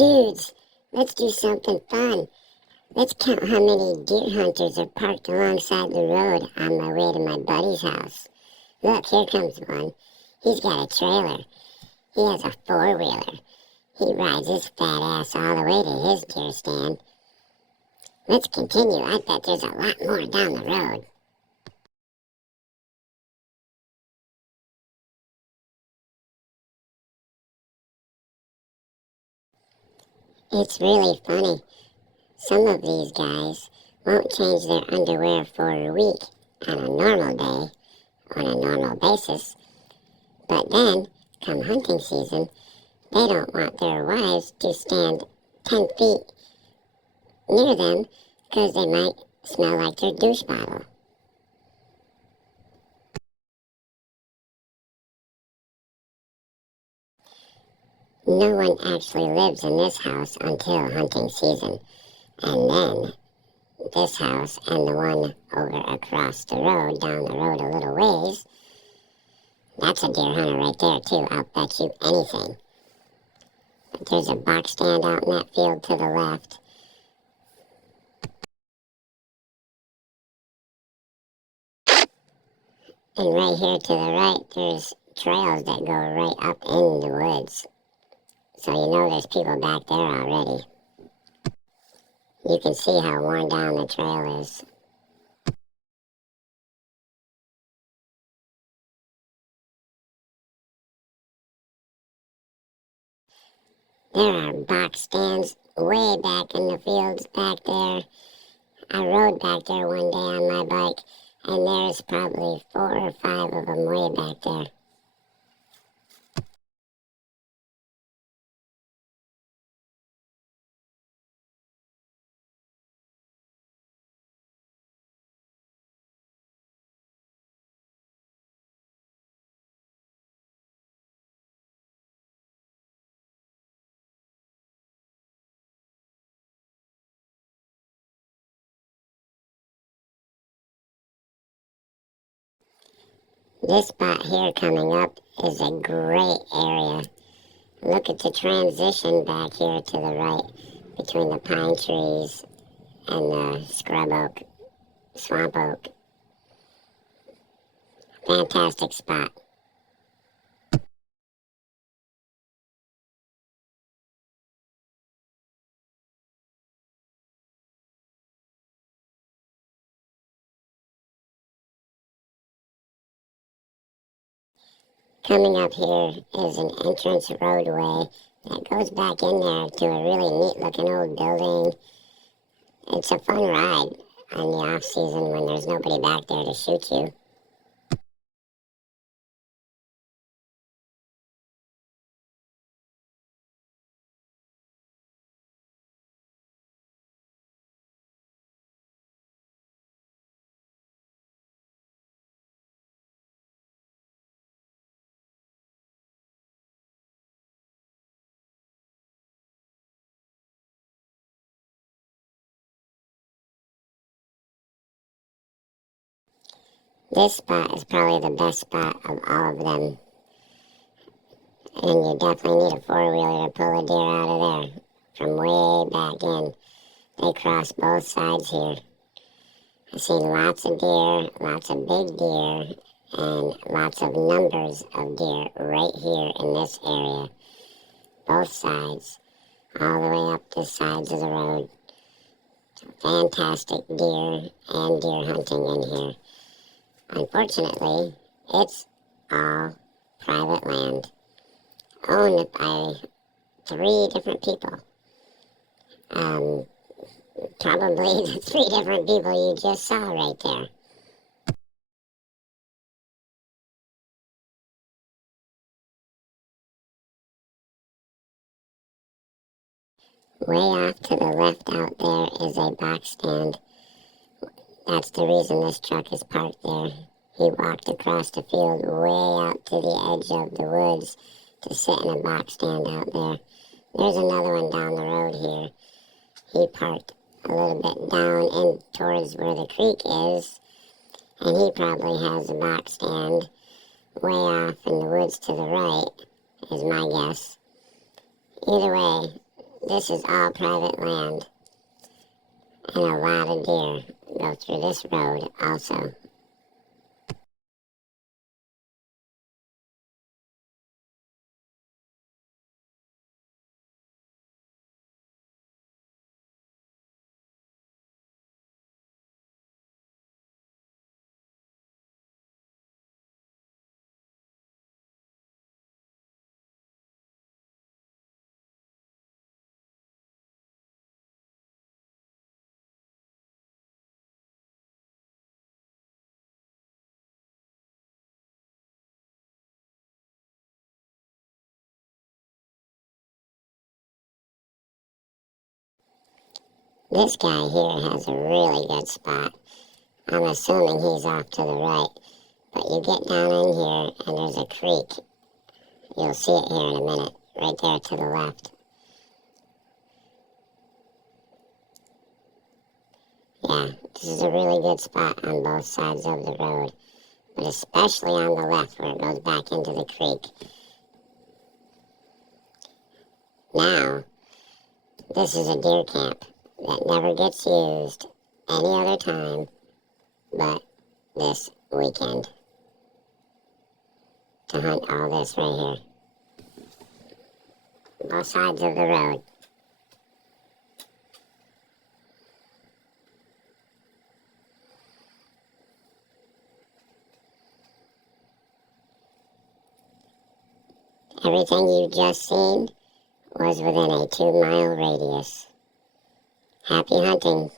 Dudes, let's do something fun. Let's count how many deer hunters are parked alongside the road on my way to my buddy's house. Look, here comes one. He's got a trailer. He has a four-wheeler. He rides his fat ass all the way to his deer stand. Let's continue. I bet there's a lot more down the road. It's really funny. Some of these guys won't change their underwear for a week on a normal day, on a normal basis. But then, come hunting season, they don't want their wives to stand 10 feet near them because they might smell like their douche bottle. No one actually lives in this house until hunting season. And then this house and the one over across the road, down the road a little ways, that's a deer hunter right there too, I'll bet you anything. But there's a box stand out in that field to the left. And right here to the right, there's trails that go right up in the woods. So you know there's people back there already. You can see how worn down the trail is. There are box stands way back in the fields back there. I rode back there one day on my bike, and there's probably 4 or 5 of them way back there. This spot here coming up is a great area. Look at the transition back here to the right between the pine trees and the scrub oak, swamp oak. Fantastic spot. Coming up here is an entrance roadway that goes back in there to a really neat looking old building. It's a fun ride on the off season when there's nobody back there to shoot you. This spot is probably the best spot of all of them. And you definitely need a four-wheeler to pull a deer out of there from way back in. They cross both sides here. I've seen lots of deer, lots of big deer, and lots of numbers of deer right here in this area. Both sides, all the way up the sides of the road. Fantastic deer and deer hunting in here. Unfortunately, it's all private land, owned by 3 different people. Probably the 3 different people you just saw right there. Way off to the left out there is a box stand. That's the reason this truck is parked there. He walked across the field way out to the edge of the woods to sit in a box stand out there. There's another one down the road here. He parked a little bit down in towards where the creek is, and he probably has a box stand way off in the woods to the right, is my guess. Either way, this is all private land, and a lot of deer go through this road also. This guy here has a really good spot. I'm assuming he's off to the right, but you get down in here and there's a creek. You'll see it here in a minute, right there to the left. Yeah, this is a really good spot on both sides of the road, but especially on the left where it goes back into the creek. Now, this is a deer camp that never gets used any other time but this weekend to hunt all this right here. Both sides of the road. Everything you've just seen was within a 2-mile radius. Happy hunting.